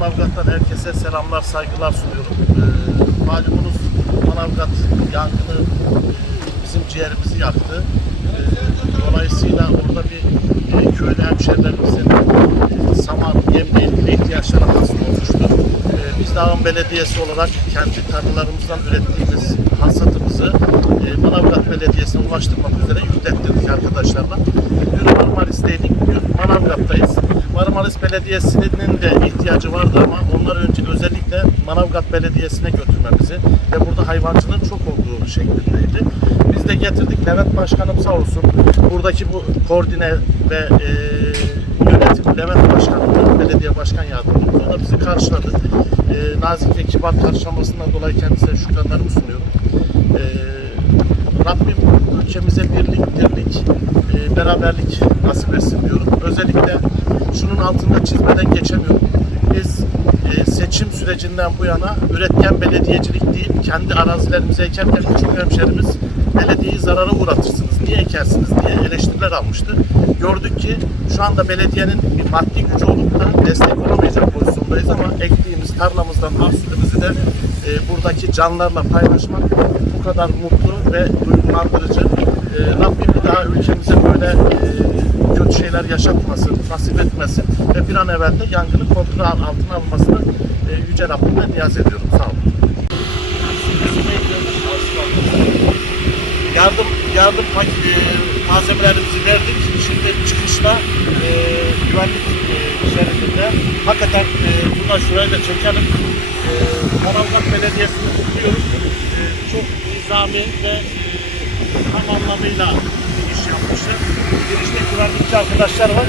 Manavgat'tan herkese selamlar, saygılar sunuyorum. Ee, malumunuz Manavgat yangını e, bizim ciğerimizi yaktı. Ee, dolayısıyla orada bir e, köylü hemşerilerimizin e, saman, yemle ilgili ihtiyaçları hasıl olmuştu. Ee, biz de Ağın Belediyesi olarak kendi tarlalarımızdan ürettiğimiz hasatımızı e, Manavgat Belediyesi'ne ulaştırmak üzere yüklettirdik arkadaşlarla. Belediyesi'nin de ihtiyacı vardı ama onlar önce özellikle Manavgat Belediyesi'ne götürmemizi ve burada hayvancılığın çok olduğu şeklindeydi. Biz de getirdik. Levent Başkanım sağ olsun. Buradaki bu koordine ve e, yönetim Levent Başkanım, belediye başkan yardımcımız. O da bizi karşıladı. E, nazik ve kibar karşılamasından dolayı kendisine şükranlarımı sunuyorum. E, Rabbim ülkemize birlik, dirlik, e, beraberlik nasip etsin diyorum. Özellikle şunun altında çizmeden geçemiyorum. Biz e, seçim sürecinden bu yana üretken belediyecilik değil, kendi arazilerimize ekerken birçok hemşerimiz belediyeyi zarara uğratırsınız, niye ekersiniz diye eleştiriler almıştı. Gördük ki şu anda belediyenin bir maddi gücü olup da destek olamayacak pozisyondayız ama ektiğimiz tarlamızdan mahsulümüzü de e, buradaki canlarla paylaşmak bu kadar mutlu ve duygulandırıcı. E, Rabbim bir daha ülkemize böyle e, kötü şeyler yaşatmasın, nasip etmesin ve bir an evvel de yangını kontrol altına almasını e, Yüce Rabbim'den niyaz ediyorum. Sağ olun. Yardım yardım e, malzemelerimizi verdik. Şimdi çıkışta e, güvenlik e, şeridinde hakikaten e, buradan şurayı da çekelim. E, Manavgat Belediyesi'ni kutluyoruz. E, çok nizami ve e, tam anlamıyla bir iş yapmışlar. Girişte güvenlikçi arkadaşlar var.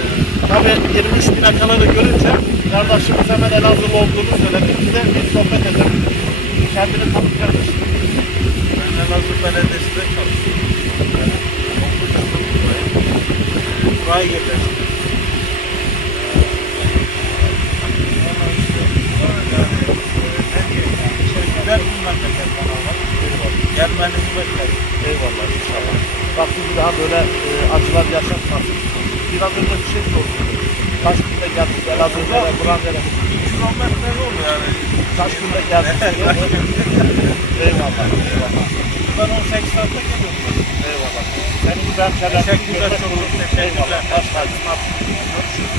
Tabii 23 plakaları görünce kardeşimiz hemen Elazığlı olduğunu söyledi. Biz de bir sohbet edelim. Kendini tanıt kardeşim. Ben Elazığ Belediyesi'nde çalışıyorum. Buraya yerleştim. İşte yani, e, Gelmenizi beklerim. Eyvallah inşallah. Rabbim daha böyle e, acılar yaşatmasın. Biraz önce bir şey sordum. Kaç günde geldik Elazığ'da ve Burandere'ye? Bir kilometre yol yani. Kaç günde geldik? eyvallah, eyvallah. Ben 18 saatte geliyorum. Eyvallah. Senin güzel şeyler. Teşekkürler, çok teşekkürler. Eyvallah. Baş tacısın.